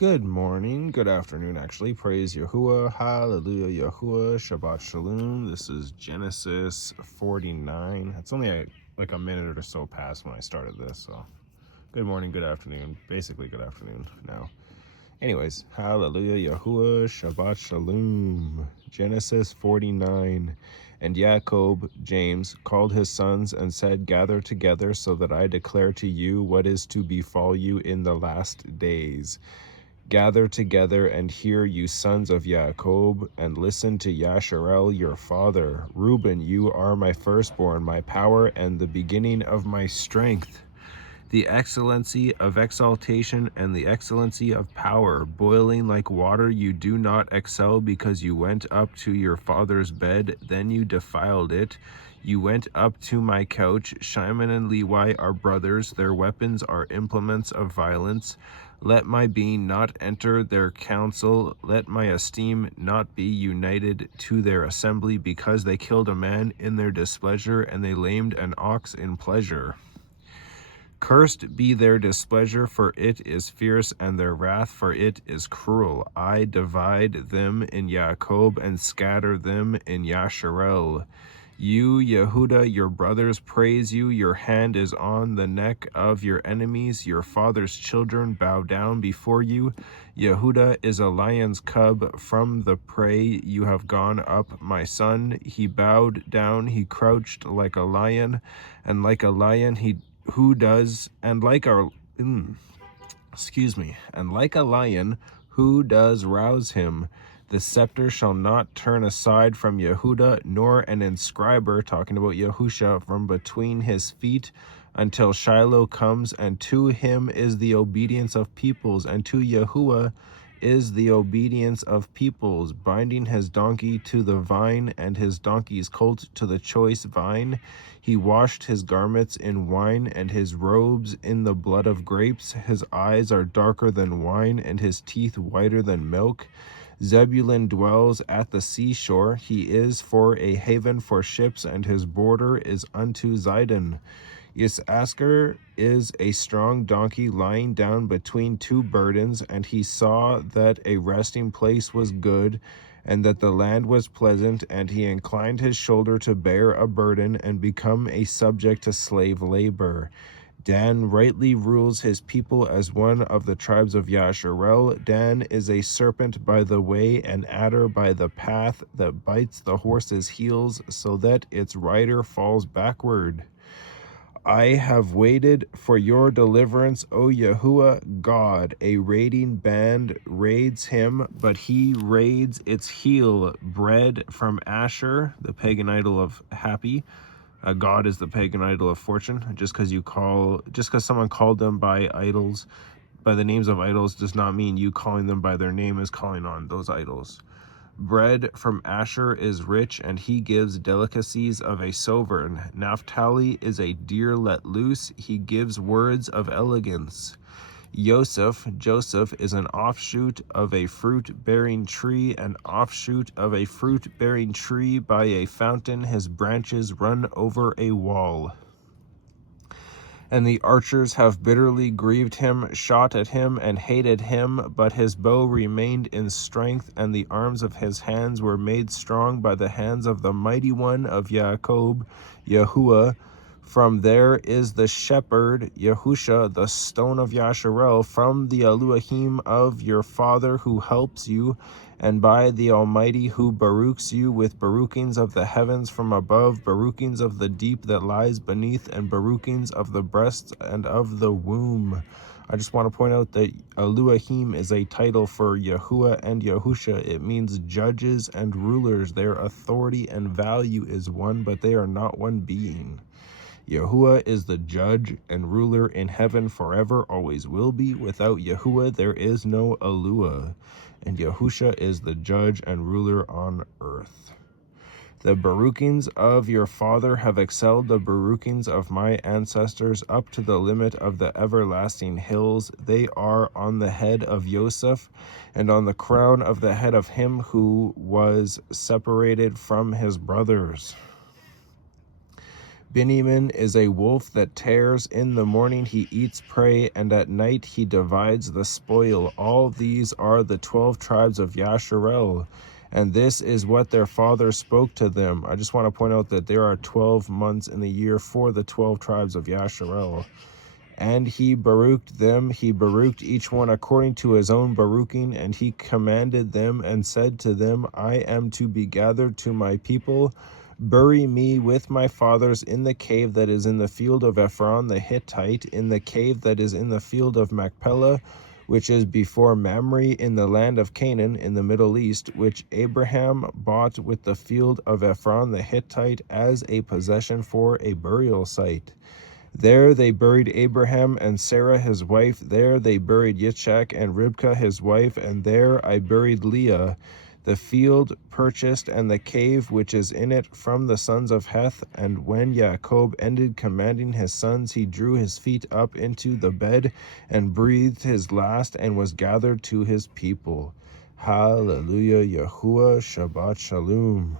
Good morning, good afternoon, actually. Praise Yahuah, HallaluYahuah, Shabbat Shalum. This is Genesis 49. It's only like a minute or so past when I started this, so good morning, good afternoon. Basically, good afternoon now. Anyways, HallaluYahuah, Shabbat Shalum. Genesis 49. And Jacob, James, called his sons and said, Gather together so that I declare to you what is to befall you in the last days. Gather together and hear, you sons of Jacob, and listen to Yasharel your father. Reuben, you are my firstborn, my power, and the beginning of my strength, the excellency of exaltation and the excellency of power. Boiling like water, you do not excel because you went up to your father's bed, then you defiled it. You went up to my couch. Shimon and Levi are brothers. Their weapons are implements of violence. Let my being not enter their council. Let my esteem not be united to their assembly, because they killed a man in their displeasure, and they lamed an ox in pleasure. Cursed be their displeasure, for it is fierce, and their wrath, for it is cruel. I divide them in Jacob and scatter them in Yasharel. You, Yehuda, your brothers praise you. Your hand is on the neck of your enemies. Your father's children bow down before you. Yehuda is a lion's cub from the prey. You have gone up, my son. He bowed down. He crouched like a lion, and like a lion and like a lion, who does rouse him? The scepter shall not turn aside from Yehuda, nor an inscriber, talking about Yahusha, from between his feet, until Shiloh comes, and to him is the obedience of peoples, and to Yahuah is the obedience of peoples, binding his donkey to the vine, and his donkey's colt to the choice vine. He washed his garments in wine, and his robes in the blood of grapes. His eyes are darker than wine, and his teeth whiter than milk. Zebulun dwells at the seashore. He is for a haven for ships, and his border is unto Zidon. Yisachar is a strong donkey lying down between two burdens, and he saw that a resting place was good, and that the land was pleasant, and he inclined his shoulder to bear a burden, and become a subject to slave labor. Dan rightly rules his people as one of the tribes of Yasharel. Dan is a serpent by the way, an adder by the path, that bites the horse's heels, so that its rider falls backward. I have waited for your deliverance, O Yahuah God. A raiding band raids him, but he raids its heel. Bread from Asher, the pagan idol of happy. God is the pagan idol of fortune. Just because someone called them by idols, by the names of idols, does not mean you calling them by their name is calling on those idols. Bread from Asher is rich, and he gives delicacies of a sovereign. Naphtali is a deer let loose. He gives words of elegance. Joseph is an offshoot of a fruit-bearing tree, an offshoot of a fruit-bearing tree by a fountain. His branches run over a wall. And the archers have bitterly grieved him, shot at him, and hated him. But his bow remained in strength, and the arms of his hands were made strong by the hands of the mighty one of Jacob, Yahuah. From there is the shepherd, Yahusha, the stone of Yasharel, from the Elohim of your father, who helps you, and by the Almighty, who baruchs you with baruchings of the heavens from above, baruchings of the deep that lies beneath, and baruchings of the breasts and of the womb. I just want to point out that Elohim is a title for Yahuah and Yahusha. It means judges and rulers. Their authority and value is one, but they are not one being. Yahuah is the judge and ruler in heaven forever, always will be. Without Yahuah, there is no Eluah. And Yahusha is the judge and ruler on earth. The baruchings of your father have excelled the baruchings of my ancestors up to the limit of the everlasting hills. They are on the head of Yosef, and on the crown of the head of him who was separated from his brothers. Benjamin is a wolf that tears. In the morning he eats prey, and at night he divides the spoil. All these are the 12 tribes of Yasharel, and this is what their father spoke to them. I just want to point out that there are 12 months in the year for the 12 tribes of Yasharel. And he baruched them, he baruched each one according to his own baruching, and he commanded them and said to them, I am to be gathered to my people. Bury me with my fathers in the cave that is in the field of Ephron the Hittite, in the cave that is in the field of Machpelah, which is before Mamre, in the land of Canaan in the Middle East, which Abraham bought with the field of Ephron the Hittite as a possession for a burial site. There they buried Abraham and Sarah his wife. There they buried Yitzchak and Ribkah his wife. And there I buried Leah. The field purchased and the cave which is in it from the sons of Heth. And when Jacob ended commanding his sons, he drew his feet up into the bed and breathed his last and was gathered to his people. HallaluYahuah. Shabbat Shalum.